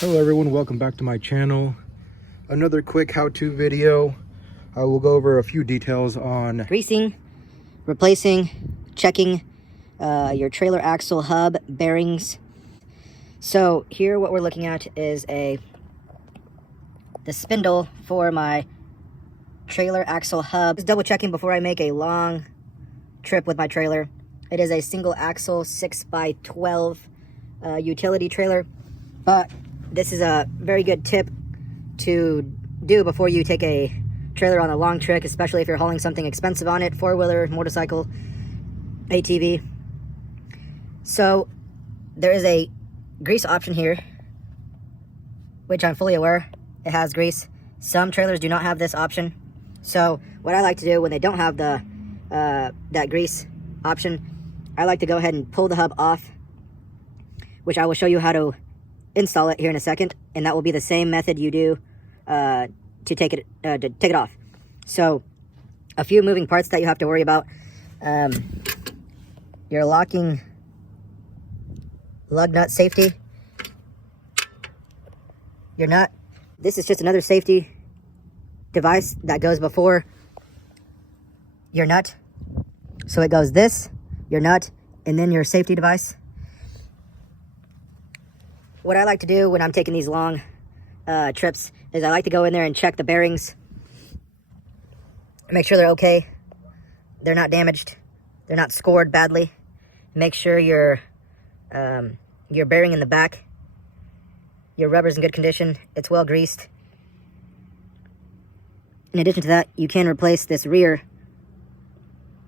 Hello everyone, welcome back to my channel. Another quick how-to video. I will go over a few details on greasing, replacing, checking your trailer axle hub bearings. So here what we're looking at is the spindle for my trailer axle hub. Just double checking before I make a long trip with my trailer. It is a single axle 6x12 utility trailer, but this is a very good tip to do before you take a trailer on a long trip, especially if you're hauling something expensive on it, four-wheeler, motorcycle, ATV. So there is a grease option here, which I'm fully aware it has grease. Some trailers do not have this option. So what I like to do when they don't have the that grease option, I like to go ahead and pull the hub off, which I will show you how to install it here in a second, and that will be the same method you do to take it off. So a few moving parts that you have to worry about. Your locking lug nut safety. Your nut. This is just another safety device that goes before your nut. So it goes this, your nut, and then your safety device. What I like to do when I'm taking these long trips is I like to go in there and check the bearings. Make sure they're okay. They're not damaged. They're not scored badly. Make sure your bearing in the back, your rubber's in good condition. It's well greased. In addition to that, you can replace this rear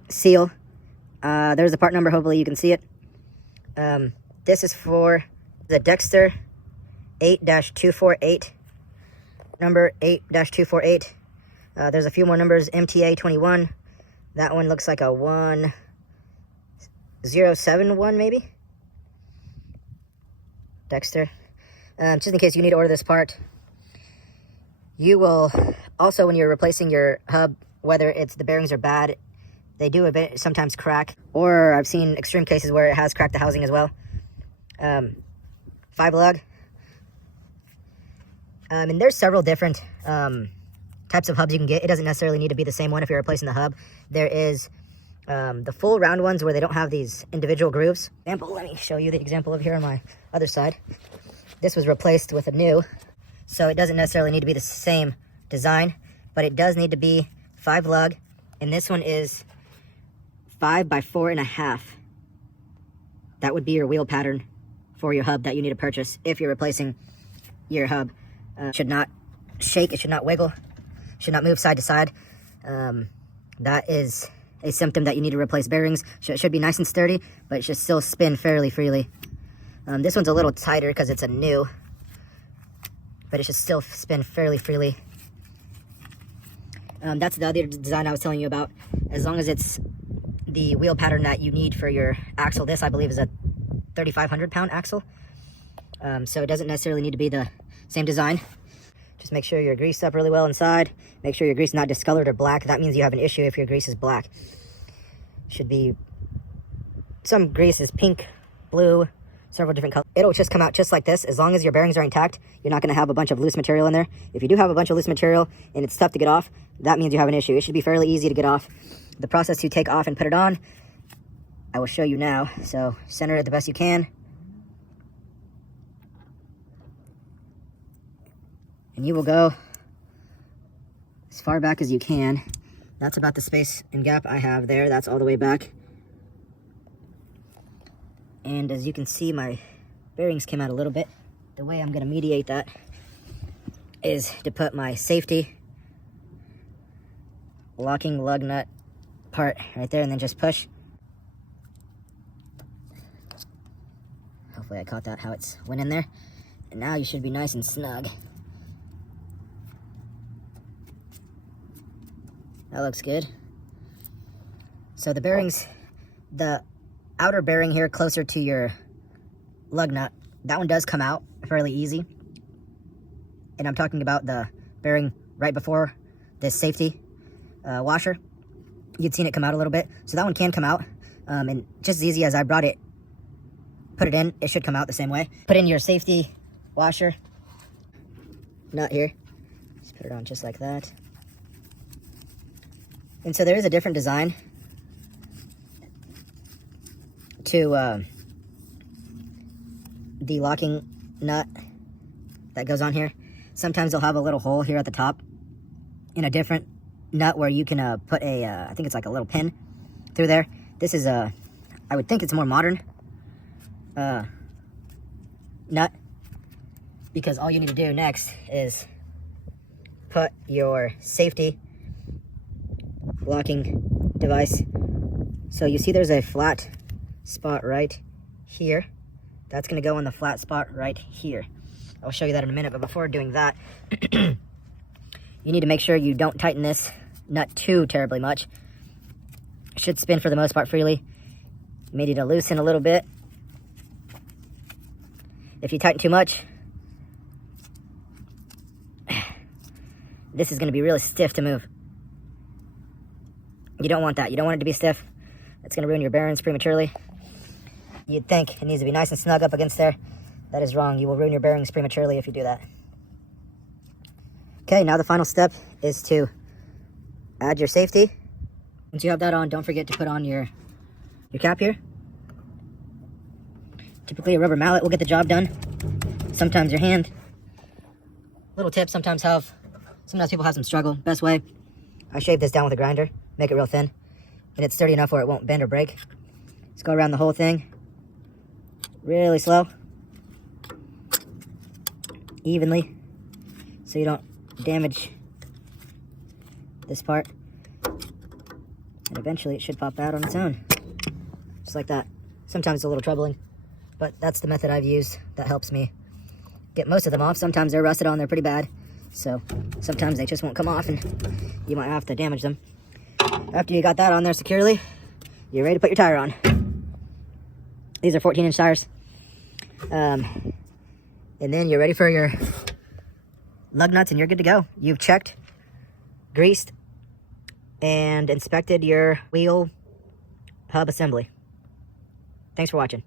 seal. There's the part number. Hopefully you can see it. This is for the Dexter 8-248, number 8-248. There's a few more numbers. MTA 21. That one looks like a 1071 maybe. Dexter. Just in case you need to order this part. You will also, when you're replacing your hub, whether it's the bearings are bad, they do sometimes crack, or I've seen extreme cases where it has cracked the housing as well. 5 lug. And there's several different types of hubs you can get. It doesn't necessarily need to be the same one if you're replacing the hub. There is the full round ones where they don't have these individual grooves. Let me show you the example of here on my other side. This was replaced with a new, so it doesn't necessarily need to be the same design, but it does need to be 5 lug, and this one is 5 by 4.5. That would be your wheel pattern for your hub that you need to purchase if you're replacing your hub. It should not shake, it should not wiggle, should not move side to side. That is a symptom that you need to replace bearings. It should be nice and sturdy, but it should still spin fairly freely. This one's a little tighter because it's a new, but it should still spin fairly freely. That's the other design I was telling you about. As long as it's the wheel pattern that you need for your axle. This, I believe, is a 3,500 pound axle. So it doesn't necessarily need to be the same design. Just make sure you're greased up really well inside. Make sure your grease is not discolored or black. That means you have an issue if your grease is black. Should be, some grease is pink, blue, several different colors. It'll just come out just like this. As long as your bearings are intact, you're not going to have a bunch of loose material in there. If you do have a bunch of loose material and it's tough to get off, that means you have an issue. It should be fairly easy to get off. The process to take off and put it on, I will show you now. So center it the best you can. And you will go as far back as you can. That's about the space and gap I have there. That's all the way back. And as you can see, my bearings came out a little bit. The way I'm going to mediate that is to put my safety locking lug nut part right there and then just push. Hopefully I caught that, how it's went in there. And now you should be nice and snug. That looks good. So the bearings, the outer bearing here closer to your lug nut, that one does come out fairly easy. And I'm talking about the bearing right before this safety washer. You'd seen it come out a little bit. So that one can come out. And just as easy as I brought it, put it in, it should come out the same way. Put in your safety washer, nut here. Just put it on just like that. And so there is a different design to the locking nut that goes on here. Sometimes they'll have a little hole here at the top in a different nut where you can put a, I think it's like a little pin through there. This is I would think it's a more modern nut, because all you need to do next is put your safety locking device. So you see there's a flat spot right here. That's going to go on the flat spot right here. I'll show you that in a minute, but before doing that, you need to make sure you don't tighten this nut too terribly much. It should spin for the most part freely. You may need to loosen a little bit. If you tighten too much, this is going to be really stiff to move. You don't want that. You don't want it to be stiff. It's going to ruin your bearings prematurely. You'd think it needs to be nice and snug up against there. That is wrong. You will ruin your bearings prematurely if you do that. Okay, now the final step is to add your safety. Once you have that on, don't forget to put on your cap here. Typically a rubber mallet will get the job done. Sometimes your hand. Little tip, sometimes people have some struggle. Best way, I shave this down with a grinder, make it real thin, and it's sturdy enough where it won't bend or break. Just go around the whole thing, really slow, evenly, so you don't damage this part. And eventually it should pop out on its own, just like that. Sometimes it's a little troubling, but that's the method I've used that helps me get most of them off. Sometimes they're rusted on, they're pretty bad, so sometimes they just won't come off and you might have to damage them. After you got that on there securely, you're ready to put your tire on. These are 14-inch tires. And then you're ready for your lug nuts and you're good to go. You've checked, greased, and inspected your wheel hub assembly. Thanks for watching.